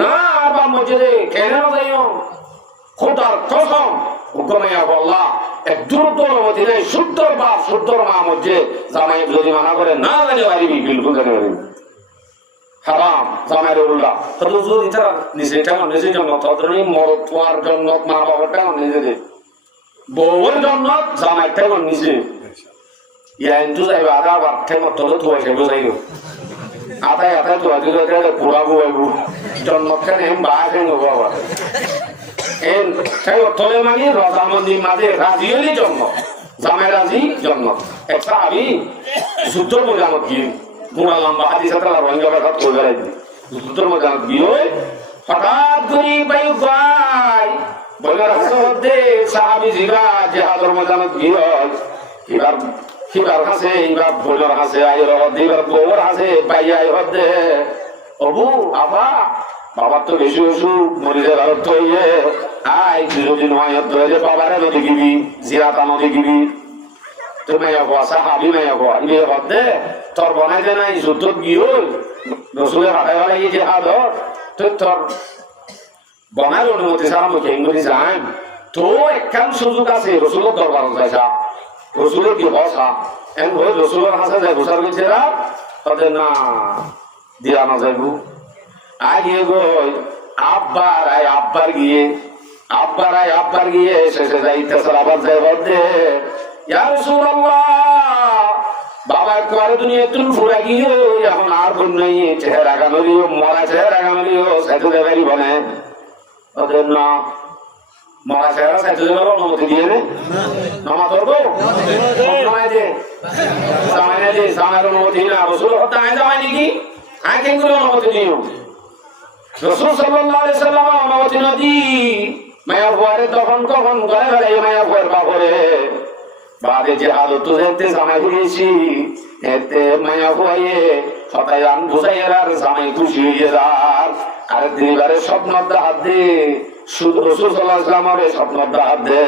না আবার মসজিদে কেন যাইও খোদার কসম হুকুমে আল্লাহ এক দ্রুত অনুমতি নেই শুদ্ধর বাপ শুদ্ধর মা মসজিদ জামাই যদি মানা করে না জানি পারিবি বিলকুল জানি পারিবি হারাম জামাইরে উল্লাহ তো যদি তারা নিজে কেন নিজের জন্য ততই মরদ তোয়ার জন্য মা বাবার কেন নিজে বউয়ের জন্য জামাই কেমন নিজে ইয়াইন্তু যাইবা আদা আবার কেমন তলে তুয়াই সে বোঝাইল আতাই আতাই তুয়া দিল পুরা বুয়াইবু জন্ম কেন বাসে নেবো আবার এন তাই তলে মানি রজামন্দির মাঝে রাজি হলি জন্ম জামাই রাজি জন্ম একটা আমি যুদ্ধর মজামত গিয়ে বুড়া লম্বা হাতি সাথে রোহিঙ্গা কথা কই বেড়াই যুদ্ধর মজামত গিয়ে হঠাৎ করি বায়ু গাই বলার হাসে সাহাবি জিরা জিহাদের মজামত গিয়ে এবার কিবার হাসে এবার বলার হাসে আইর হদে এবার বউর হাসে পাই আই হদে অবু আবা বাবার তো বেশি অসুখ মরিজে ভারত হইয়ে আই দুদিন হয়ত হয়ে বাবারে নদী গিবি জিরাতা নদী গিবি তুমি আসা হাবি নাই ইয়ে হদে তোর বনাইতে নাই যুদ্ধ গিয়ে রসুলের হাটাই বেলা গিয়ে হাত তো তোর বনার অনুমতি ছাড়া মুখে ইংরেজি যাই তো একখান সুযোগ আছে রসুলের দরবার যাইছা রসুলের কি বসা এম হয়ে রসুলের হাসা যায় বসার গেছে তাদের না দিয়া না যাইব আগে গই আব্বার গিয়ে শেষে যাইতেছে আবার যাই বলতে ইয়া রাসূলুল্লাহ বাবা করে দুনিয়া তুল ফুরা গিয়ে এখন আর কোন নাই চেহারা গামলিও মরা চেহারা গামলিও সাইতে দেবারি বনে ওদের না মরা চেহারা সাইতে দেবার অনুমতি দিয়ে নে নামাজ পড়বো নামাজ দে সামানের অনুমতি না রাসূল হত্যা আয় যাওয়াই নাকি আয় কেন করে অনুমতি দিও রাসূল সাল্লাল্লাহু আলাইহি সাল্লাম অনুমতি না দি মায়া ভরে তখন কখন গলে গলে মায়া ভরে বাপরে বাদে যে হালত যেতে জামাই হয়েছি এতে মায়া ভয়ে হঠাৎ আন বুঝাইয়ার জামাই খুশি হয়ে যার আর দিবারে স্বপ্নর হাত দে শুধু রাসূল সাল্লাল্লাহু আলাইহি সাল্লামের স্বপ্নর হাত দে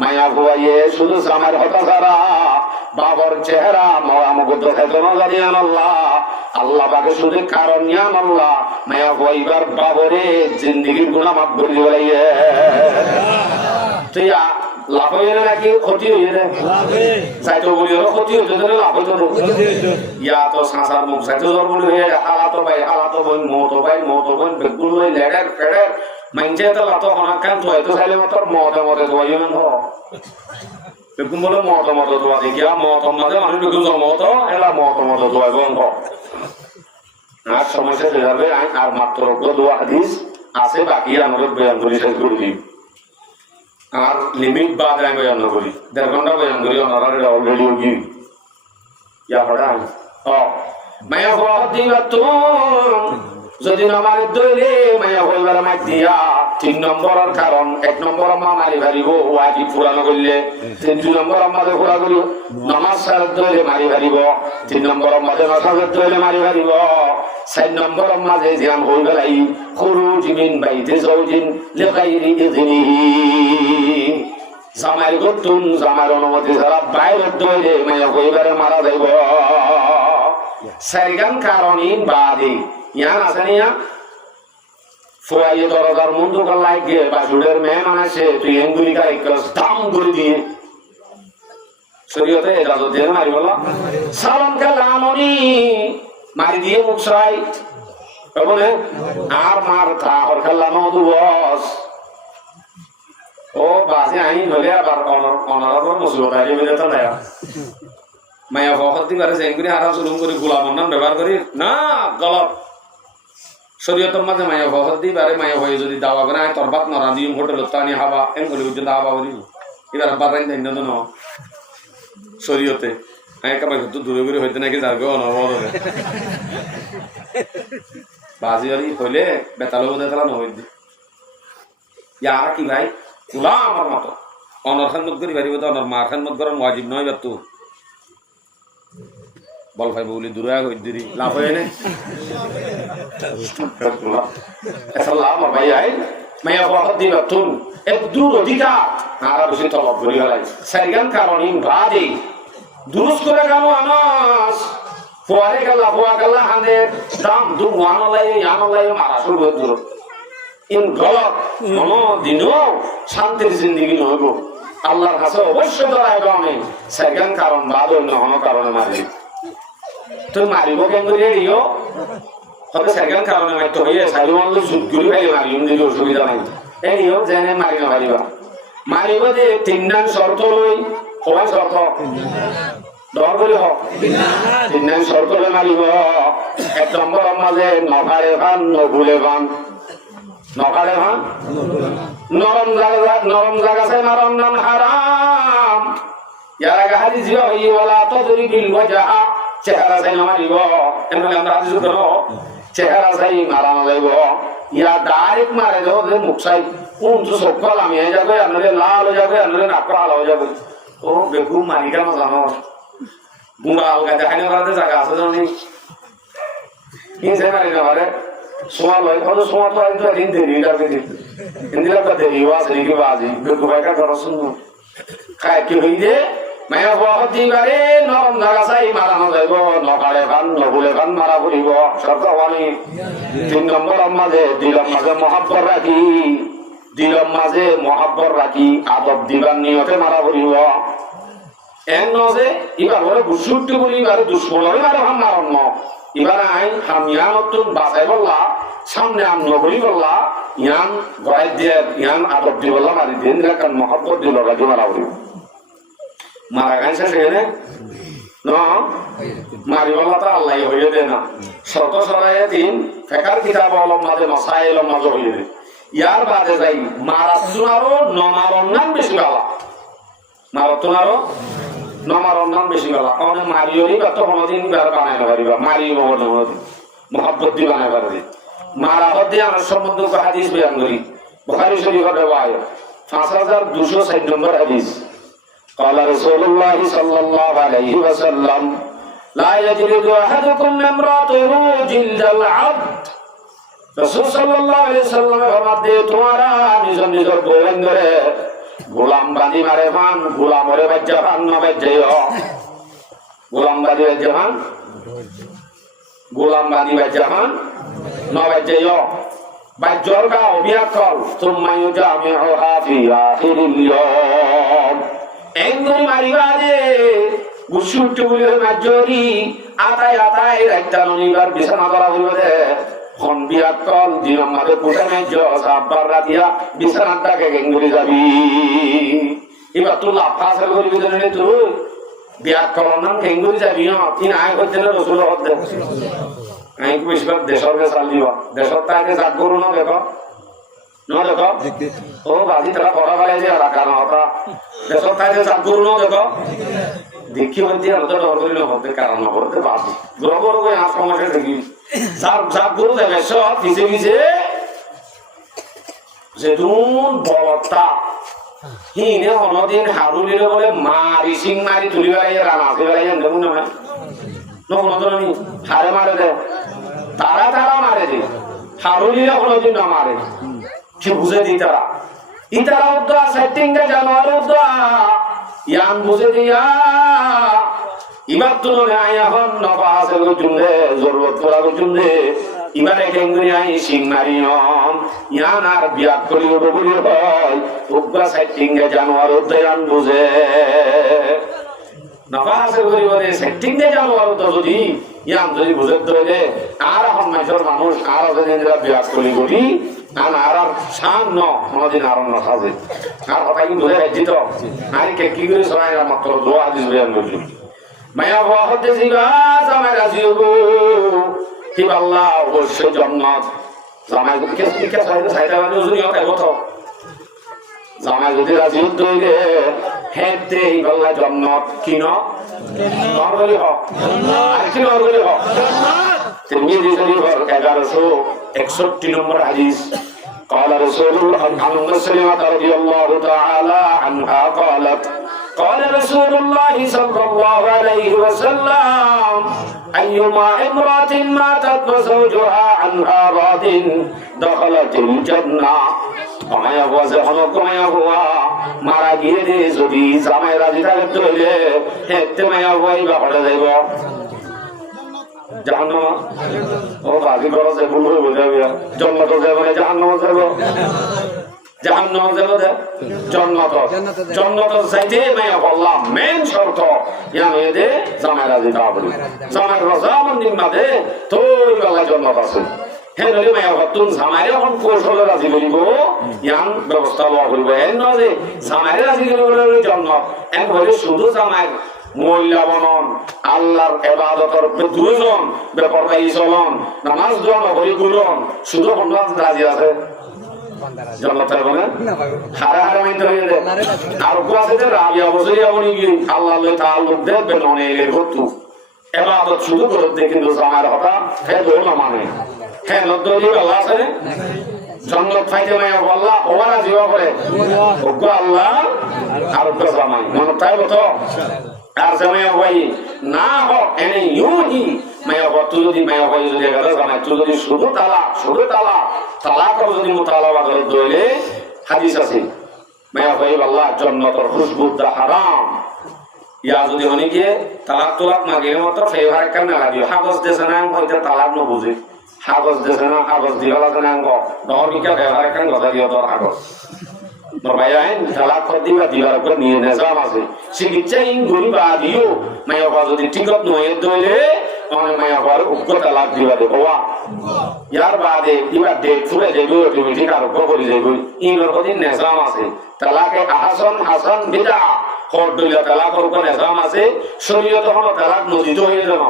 মায়া ভয়ে শুধু জামাইর হতা ছাড়া বাবার চেহারা মরামুখ দেখাইতো না জানিয়ান আল্লাহ পাকে শুধু কারণ নিয়াম আল্লাহ মায়া ভয়বার বাবরে জিন্দিগির গুণা মাফ করে দিবে তুই লাভ হয়ে নাকি ক্ষতি হয়ে যায় চাইতো বলি হলো ক্ষতি হইতো লাভ হইতো ইয়া তো সাঁসার মুখ চাইতো বলি হয়ে হালাতো ভাই মতো ভাই বেগুন ভাই লেডার ফেডার মাইনছে তো লাতো অনেক কান তো হয়তো চাইলে তোর মতে ধোয়াই বেগুন বলে মতো ধোয়া দেখিয়া মত মাঝে মানুষ বেগুন জমত এলা মতো ধোয়াই বন্ধ আর সমস্যা হয়ে যাবে আর মাত্র দোয়া হাদিস আছে বাকি আমাদের বয়ান করি শেষ করে দিই আর লিমিট বাদ আমি বয়ান করি 1.5 ঘন্টা বয়ান করি ওনারা অলরেডি কি ইয়া পড়াই মায়া হওয়া দিবা তুমি যদি নামাজ দইলে মায়া হইবার মাই দিয়া 3 নম্বরের কারণ 1 নম্বর মা মারি ভারিব ওয়াজিব পুরানো করলে 2 নম্বর আমাদে পুরা করিব নামাজ সারা দইলে মারি ভারিব 3 নম্বর আমাদে নামাজ দইলে মারি ভারিব 4 নম্বর মাঝে ধ্যান হইবালাই খুরুজ মিন বাইতি যাওজিন লিগাইরি ইযনিহি জামাই গতুন জামার অনুমতি ছাড়া বাইরে দইলে মায়া হইবারে মারা যাইব সারিগান কারণই বাদে ইয়ান আসেনিয়া ফুয়াইয়ে দরজার মুন্ডু কাল লাগে বাসুরের মেহমান আছে তুই এঙ্গুলি গাই দাম করে দিয়ে শরীয়তে এজাজত দিয়ে মারি বলা সালাম কালামনি মারি দিয়ে মুখ সাই বলে আর মার তাহর কালাম দুবস ও বাসে আই হলে আবার অনার মুসিবত আইলে বলে তো না মায়া ভকত দিবারে এঙ্গুলি আরাম সুলুম করে গোলামর নাম ব্যবহার করি না গলত শরীয়তের মাঝে মায়া ভকত দিবারে মায়া হয়ে যদি দাওয়া করে তোর বাত নরা দিম হোটেলত টানি হাবা এঙ্গুলি পর্যন্ত হাবা করি এবার বাতাইন দেন না শরীয়তে কামাই তো দূরে দূরে হইতে নাকি যাবে অনবর বাজি হইলে বেতালো বোধ খেলা নহইতে ইয়ার কি ভাই কুলা আমার মতো অনর খানমত করি পারিব তো অনর মার খানমত করার ওয়াজিব নয় বা তো বল ভাই বলি দূরে হই দিরি লাভ হয় না লাভ ভাই আই মায়া ভকত দিবা তুন এক দূর অধিকার আর বেশি তলব করি গেলাই সারিগান কারণ বাদে দুরুস করে গানো আনাস ফুয়ারে কাল্লা হাঁদে দাম দু আনলাই মারা শুরু করে দূর ইন গলত কোনো দিনও শান্তির জিন্দিগি নহব আল্লাহর কাছে অবশ্যই ধরাইব আমি সেকেন্ড কারণ বাদ অন্য কোনো কারণে মারি তুই মারিব কেন করে এড়িও হয়তো সেকেন্ড কারণে মারতে হইয়ে সাইড মারলে জুট করে খাই মারিম যদি অসুবিধা নাই এড়িও জেনে মারি না মারিবা মারিব যে তিনটান শর্ত লই সবাই শর্ত দর করে হোক তিনটান শর্ত লই মারিব এক নম্বর মাঝে নখারে ভান নভুলে ভান নখারে ভান নরম জায়গা চাই মারণ নাম হারাম ইয়ার আগে হাজি জিয়া হই ওলা তো যদি বিল ওয়াজা চেহারা চাই মারিব এমন আমরা হাজি করো চেহারা চাই মারানো যাইব ইয়া ডাইরেক্ট মারে দাও যে মুখ চাই উঁচু সকল আমি হয়ে যাবে আপনাদের লাল হয়ে যাবে আপনাদের নাক লাল হয়ে যাবে ও বেকু মারি কেন জানো বুড়া আলগা দেখাই না করাতে জায়গা আছে জানি হিংসে মারি না পারে সোয়া লয় কত সোয়া তো আজ তো দিন দেরি লাগবে হিন্দি লাগবে দেরি ওয়াজ লিখে বাজি বেকু ভাইকা করো শুনো খায় কি হই দে মায়া বহুত দিবারে নরম জায়গা চাই মারানো যাইব নকালে খান নবুলে খান মারা ফুরিব শর্ত হওয়ানি 3 নম্বর মাঝে দিলম মাঝে মহাব্বত রাখি দিলম মাঝে মহাব্বত রাখি আদব দিবার নিয়তে মারা ফুরিব এন নজে এবার বলে বুসুট্টি বলি এবার দুশ্মনরে মারে হাম মারণ ন এবার আইন হামিয়া নতুন বাঁচাই বললা সামনে আম নগরী বললা ইয়ান গড়াই দিয়ে ইয়ান আদব দি বললা মারি দিন কারণ মহাব্বত দিল রাজি মারা ফুরিব মারা গান শেষ হয়ে ন মারিবালা তো আল্লাহ হইয়ে দে না শত সরাই দিন ফেকার কিতাব অলম মাঝে মশাইল মাঝে হইয়ে দে ইয়ার বাদে যাই মারাতুন আরো নমারণ নাম বেশি বালা মারাতুন আরো নমারণ নাম বেশি বালা অনেক মারিওরি বা তো কোনোদিন বার বানাই না পারিবা মারি মহাব্বত দি বানাই পারবি মারা হতে আমার সম্বন্ধ হাদিস বয়ান করি বুখারী শরীফের রিওয়ায়াত 5260 নম্বর হাদিস قال رسول الله صلى الله عليه وسلم لا يجلد احدكم امراته جلد العبد رسول صلى الله عليه وسلم फरमाते तुम्हारा निज निज गोविंद रे গোলাম বাঁধি মারে মান গোলাম রে বাজ্জা পান না বাজ্জাইও গোলাম বাঁধি বাজ্জা পান গোলাম বাঁধি বাজ্জা পান না বাজ্জাইও বাজ্জর কা অবিয়াকল তুম্মা ইউজামিউ ফি আখিরিল ইয়াম এঙ্গুরি মারিবা দে গুসুট্টু বলে মাজরি আতায় রাইতা ননিবার বিছানা করা হইব দে কোন বিয়াত কল দিন মাঝে পুটানে জবার রাতিয়া বিছানাটাকে এঙ্গুরি যাবি এবার তুই লাফাসেল করবি জানি তুই বিয়াত কল নাম এঙ্গুরি যাবি না তিন আয় করতে না রসুল হতে আমি কি বেশিরভাগ দেশের কে চাল দিবা দেশের তাকে জাগ করু না দেখো ন দেখো ও বাজি তারা পড়া বেলায় যে রাখা না হতা দেশের তাকে জাগ করু না দেখো দেখি বলতে আর তো ডর করি না হতে কারণ না করতে বাজি গ্রহ গ্রহ আর সমস্যা দেখি জাগ করু দেবে সব ভিজে ভিজে যেতুন বলতা হিনে অনদিন হারুলিরে বলে মারি সিং মারি তুলি বেড়াই রানা বেড়াই দেখুন না নতুন হারে মারে দে তারা মারে দে হারুলিরা কোনোদিন না মারে কি বুঝে দি তারা ইতারা উদ্দা সেটিং কে জানোয়ার উদ্দা ইয়ান বুঝে দিয়া ইবার তুলনে আয়া হন নফাসের গুজুন্দে জরুরত পড়া গুজুন্দে ইবারে কেঙ্গুরি আই সিং মারিয়ন ইয়ান আর বিয়াত করি বগুলি হয় উদ্দা সেটিং কে জানোয়ার উদ্দা ইয়ান বুঝে নফাসের পরিবারে সেটিং কে জানোয়ার উদ্দা যদি ইয়ান যদি বুঝে ধরে আর এখন মাইসর মানুষ আর ওদের বিয়াত করি আর শান নদিন আর নসাজে আর কথা কিন্তু ধরে রাখছি তো আর কি করে সবাই মাত্র দোয়া দিস বয়ান করছি মায়া হতে জিগা জামাই রাজি হবো কি আল্লাহ অবশ্যই জন্নত জামাই কে সাইডা মানে জুনিয়র এগো তো জামাই যদি রাজি হইলে হেতে ইবাল্লাহ জন্নত কি নরগলি হোক আর কি নরগলি হোক তিরমিজি শরীফের 1161 নম্বর হাদিস قال رسول الله عن ام سلمة رضي الله تعالى عنها قالت قال رسول الله صلى الله عليه وسلم أيما امرأة ماتت وزوجها عنها راض دخلت الجنة কমায়া হওয়া যে হলো কমায়া হওয়া মারা গিয়ে দে যদি জামাই রাজি থাকে তৈলে হেতে মায়া হওয়াই ব্যাপারে যাইব জাহান্নামা ও বাকি করো যে ভুল হয়ে বোঝাবে জন্নত যাবে না জাহান্নাম যাবে জাহান্নাম যাবে জন্নত চাইতে মায়া বললাম মেন শর্ত ইয়ামেদে জামাই রাজি দাও বলি জামাই রাজামন্দির মাঝে তোর বেলা জন্নত আছে হ্যাঁ নলি মায়া ভাবতুন জামাই এখন কৌশলে রাজি করিব ইয়ান ব্যবস্থা লওয়া করিব এর নয় যে জামাই রাজি করিব জন্নত এন বলে শুধু জামাই মহিলা বনন আল্লাহর ইবাদতের দুইজন বেপরদায়ী চলন নামাজ জন হরিগুলন শুধু কোনটা রাজি আছে জন্নত চাইব না হারে হারে মাইতে হয়ে যায় আর কো আছে যে রাবিয়া বসে যাবনি কি আল্লাহ তাআল্লুক দেবে ননে এর হতু ইবাদত শুধু করে দে কিন্তু জামার কথা হে দো না মানে হে নদরি আল্লাহ আছে জন্নত পাইতে মায়া আল্লাহ ওরা জিওয়া করে ওগো আল্লাহ আর ওগো জামাই মন তাইব তো আর জামাই ভাই না হোক এনে ইউহি মায়া তুই যদি মায়া ভাই যদি গেল জামাই তুই যদি শুধু তালাক যদি মুতালাবা করে দইলে হাদিস আছে মায়া ভাই আল্লাহ জান্নাতের খুশবু দা হারাম ইয়া যদি অনেকে তালাক মাগে মাত্র ফেভার কেন লাগি কাগজ দেছে না হইতে তালাক ন বুঝে কাগজ দেছে না কাগজ দিলা লাগে না নহরিকা ফেভার কেন কথা দিও তোর কাগজ নবায়ান তালাক দিবা দিবার উপর নিয়ে নিজাম আছে চিকিৎসা ইন গরিবা দিও মায়া যদি ঠিকত নয় দইলে মানে মায়া উগ্র তালাক দিবা দেবো ইয়ার বাদে দিবা ডেট ফুলে দেবো তুমি ঠিক আর উপর করে দেবো ইনর প্রতি নিজাম আছে তালাকে আহসান হাসান বিদা হর দইলা তালাকের উপর নিজাম আছে শরীয়ত হলো তালাক নদীত হয়ে যাবে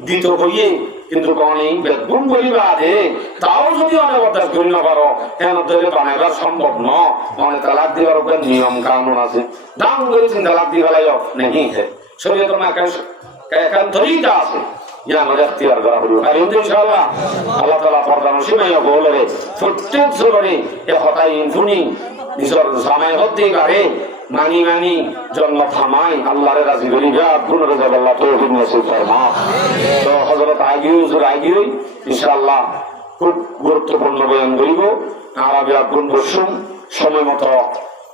দিত হইয়ে কিন্তু কনি বেদগুণ করিবা দে তাও যদি অনেক অভ্যাস করি না পারো কেন ধরে বানাইবার সম্ভব ন মানে তালাক দিবার উপর নিয়ম কানুন আছে দাম করেছেন তালাক দিবা লাইও নেই শরীয়ত না কেন তরিকা আছে ইয়া আমাদের এখতিয়ার করা হলো আর ইনশাআল্লাহ আল্লাহ তাআলা পর্দা নসিবাইয়া বলে প্রত্যেক জোরে এ হতাই শুনি নিজের জামাই হতে পারে মানি জন্ম থামাই আল্লাহর রাজি করি যা পুনর আল্লাহ তৌফিক নসিব ফরমা তো হযরত হুজুর ইনশাআল্লাহ খুব গুরুত্বপূর্ণ বয়ান করিব আর আমি আগুন বসুন সময় মতো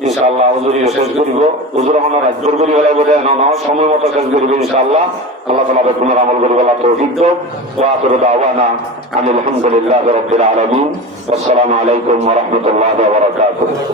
ইনশাআল্লাহ হুজুরি শেষ করিব হুজুর আমার রাজ্য করি বলে বলে না সময় মতো শেষ করিব ইনশাআল্লাহ আল্লাহ তাআলা পুনর আমল করিব আল্লাহ তৌফিক দাও ওয়া আখিরু দাওয়ানা আলহামদুলিল্লাহি রাব্বিল আলামিন আসসালামু আলাইকুম ওয়া রাহমাতুল্লাহি ওয়া বারাকাতুহু